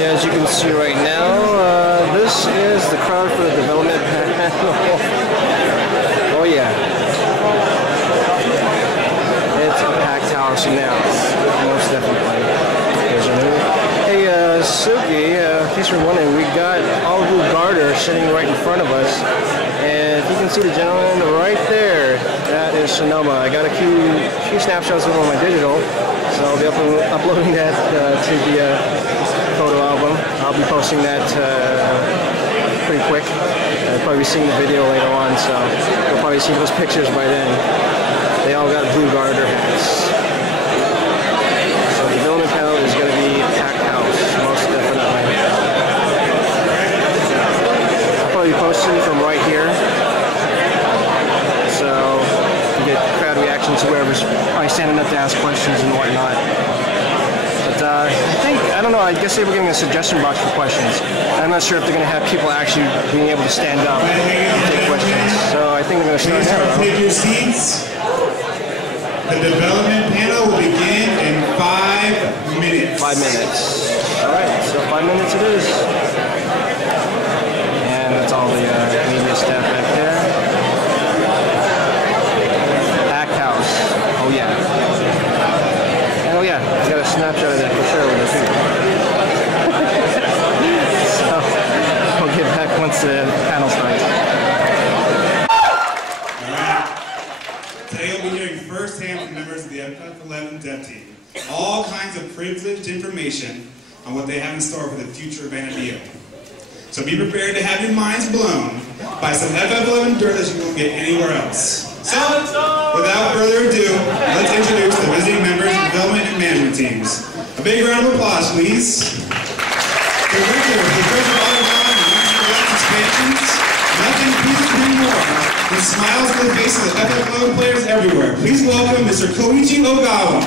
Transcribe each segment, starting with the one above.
And as you can see right now, this is the crowd for the development panel. Oh yeah. It's a packed house now. Most definitely. Hey, Suki, in case you're wondering, we got all blue garter sitting right in front of us. And if you can see the gentleman right there, that is Sonoma. I got a few snapshots of it on my digital, so I'll be uploading that to the photo album. I'll be posting that pretty quick. I'll probably be seeing the video later on, so you'll probably see those pictures by then. They all got blue garter hats. So the development panel is going to be a packed house, most definitely. I'll probably post it from right here, so you get crowd reaction to whoever's probably standing up to ask questions and whatnot. But I don't know, I guess they were giving a suggestion box for questions. I'm not sure if they're going to have people actually being able to stand up and take questions. So I think they're going to start now. Take your seats. The development panel will begin in 5 minutes. 5 minutes. All right, so 5 minutes it is. And that's all the media staff back there. Packed house. Oh yeah. And oh yeah, I got a snapshot of that for sure with us too. So I'll get back once the panel starts. Today we'll be hearing firsthand from members of the FF11 Dev Team all kinds of privileged information on what they have in store for the future of NMEO. So be prepared to have your minds blown by some FF11 dirt that you won't get anywhere else. So, without further ado, let's introduce the visiting members of development and management teams. A big round of applause, please. Director of the First Autobahn and Expansions, nothing pleases him more than smiles on the faces of FF11 players everywhere. Please welcome Mr. Koichi Ogawa.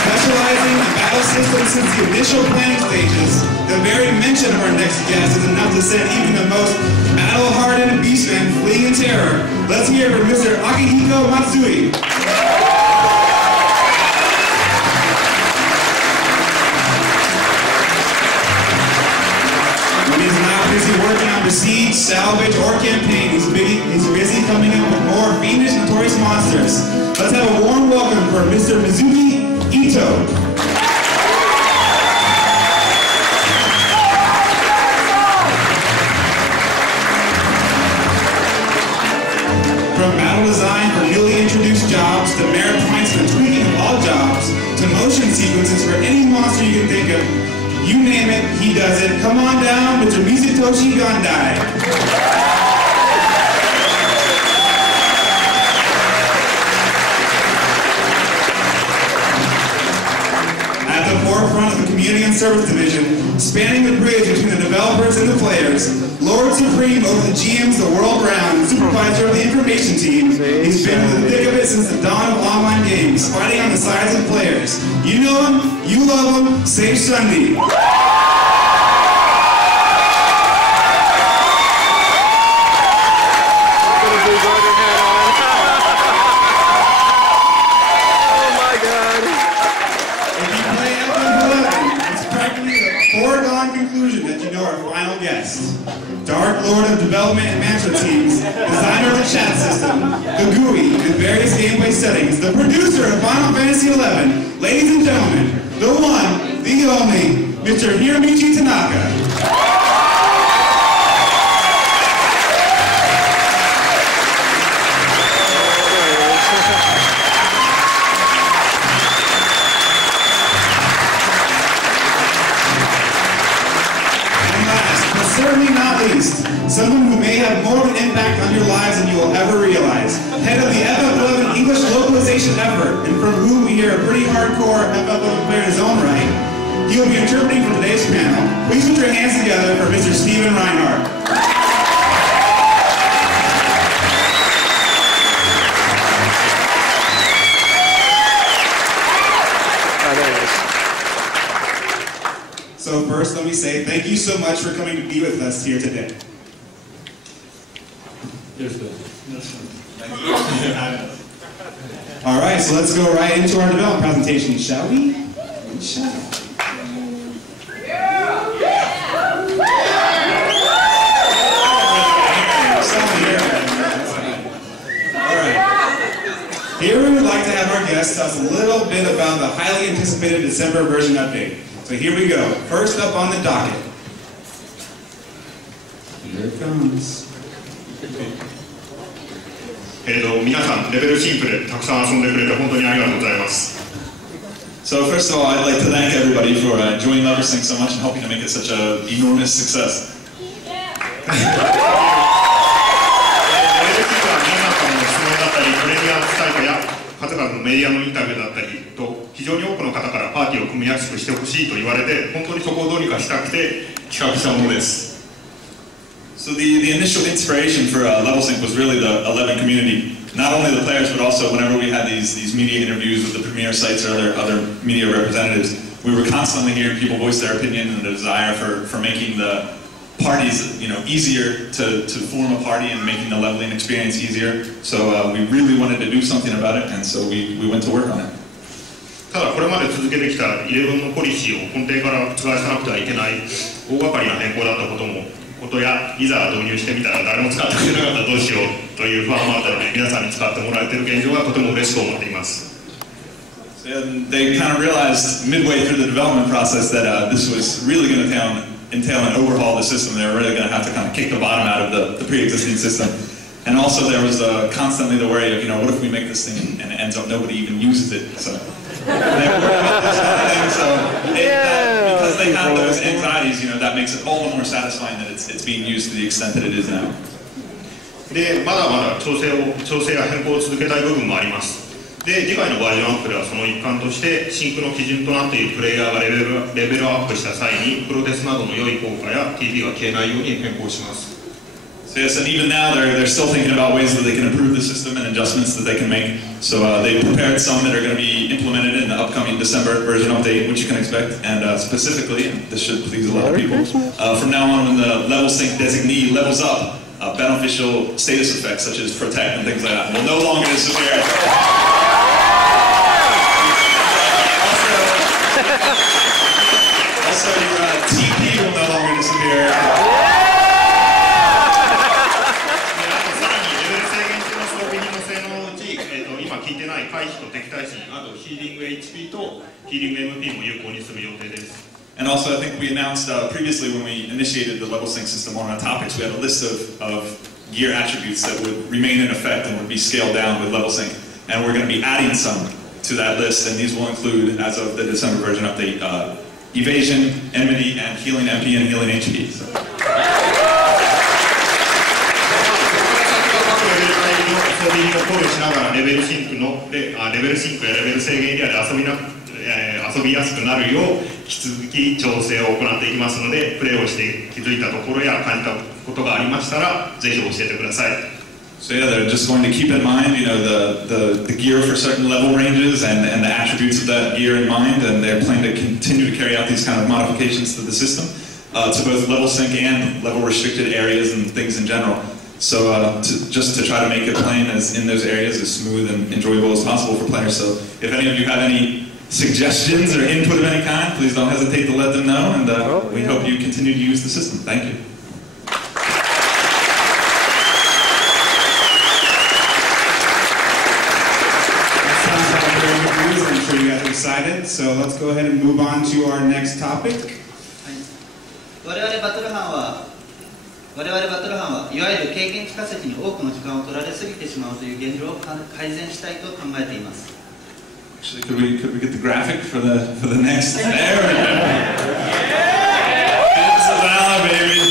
Specializing in battle systems since the initial planning stages, the very mention of our next guest is enough to send even the most battle-hardened beastmen fleeing in terror. Let's hear from Mr. Akihiko Matsui. Busy working on siege, salvage, or campaign. He's busy coming up with more fiendish, notorious monsters. Let's have a warm welcome for Mr. Mizuki Ito. From battle design for newly introduced jobs, to merit points for tweaking of all jobs, to motion sequences for any monster you can think of, you name it, he does it. Come on down, Mr. Mizutoshi Gandai. At the forefront of the Community and Service Division, spanning the bridge between the developers and the players, Lord Supreme over the GMs the world round, and supervisor of the information team, he's been in the thick of it since the dawn of online games, fighting on the sides of players. You know him, you love him, Sage Sunday. Dark Lord of Development and Management Teams, designer of the chat system, the GUI, and various gameplay settings, the producer of Final Fantasy XI, ladies and gentlemen, the one, the only, Mr. Hiromichi Tanaka. Certainly not least, someone who may have more of an impact on your lives than you will ever realize. Head of the FF11 English localization effort, and from whom we hear a pretty hardcore FF11 player in his own right. He will be interpreting for today's panel. Please put your hands together for Mr. Steven Reinhardt. So first, let me say thank you so much for coming to be with us here today. Yes, sir. Yes, sir. Thank you. All right, so let's go right into our development presentation, shall we? We shall. Here we would like to have our guests tell us a little bit about the highly anticipated December version update. So here we go. First up on the docket. Here it comes. 皆さん、レベルシンクでたくさん遊んでくれて本当にありがとうございます。So first of all, I'd like to thank everybody for enjoying Level Sync so much and helping to make it such an enormous success. レベルシンクは皆さんからの質問だったり、プレミアムサイトや数々のメディアのインタビューだったりと、非常に多くの方からパーティーを組みやすくしてほしいと言われて、本当にそこをどうにかしたくて企画したものです。So the initial inspiration for Level Sync was really the 11 community. Not only the players, but also whenever we had these media interviews with the premier sites or other media representatives, we were constantly hearing people voice their opinion and the desire for making the parties, easier to form a party and making the leveling experience easier. So we really wanted to do something about it, and so we went to work on it. ただこれまで続けてきた11のポリシーを根底から覆さなくてはいけない大掛かりな変更だったことや、いざ導入してみたら誰も使ってくれなかったらどうしようという不安もあったので、皆さんに使ってもらえている現状はとても嬉しく思っています。And they kind of realized midway through the development process that this was really going to entail an overhaul of the system. They were really going to have to kind of kick the bottom out of the pre-existing system. And also there was constantly the worry of, what if we make this thing and it ends up nobody even uses it. So they were about this kind of thing. So because they have those anxieties, that makes it all the more satisfying that it's being used to the extent that it is now. で、まだまだ調整や変更を続けたい部分もあります。で、次回のバージョンアップではその一環としてシンクの基準となっているプレイヤーがレベルアップした際にプロテスなどの良い効果や TP が消えないように変更します。So yes, and even now they're still thinking about ways that they can improve the system and adjustments that they can make. So they prepared some that are going to be implemented in the upcoming December version update, which you can expect. And specifically, and this should please a lot of people, from now on when the Level Sync designee levels up, beneficial status effects such as protect and things like that will no longer disappear. Also, your TP will no longer disappear. 聞いてない回避と敵対心、あとヒーリング HP とヒーリング MP も有効にする予定です。And also, I think we announced previously when we initiated the level sync system on our topics, we had a list of gear attributes that would remain in effect and would be scaled down with level sync. And we're going to be adding some to that list, and these will include, as of the December version update, evasion, enmity, and healing MP and healing HP. So. 遊びを考慮しながらレベルシンクやレベル制限エリアで遊びやすくなるよう引き続き調整を行っていきますので、プレーをして気づいたところや感じたことがありましたらぜひ教えてください。So yeah, they're just going to keep in mind, the gear for certain level ranges and the attributes of that gear in mind, and they're planning to continue to carry out these kind of modifications to the system, to both level sync and level restricted areas and things in general. So just to try to make it playing in those areas as smooth and enjoyable as possible for players. So if any of you have any suggestions or input of any kind, please don't hesitate to let them know, and we hope you continue to use the system. Thank you. I'm sure you guys are excited, so let's go ahead and move on to our next topic. 我々バトル班はいわゆる経験値化石に多くの時間を取られすぎてしまうという現状を改善したいと考えています。Actually, could we get the graphic for the next? There we go. This is Alan, baby.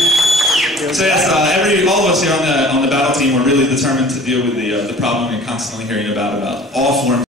So yes, all of us here on the battle team were really determined to deal with the problem you're constantly hearing about all forms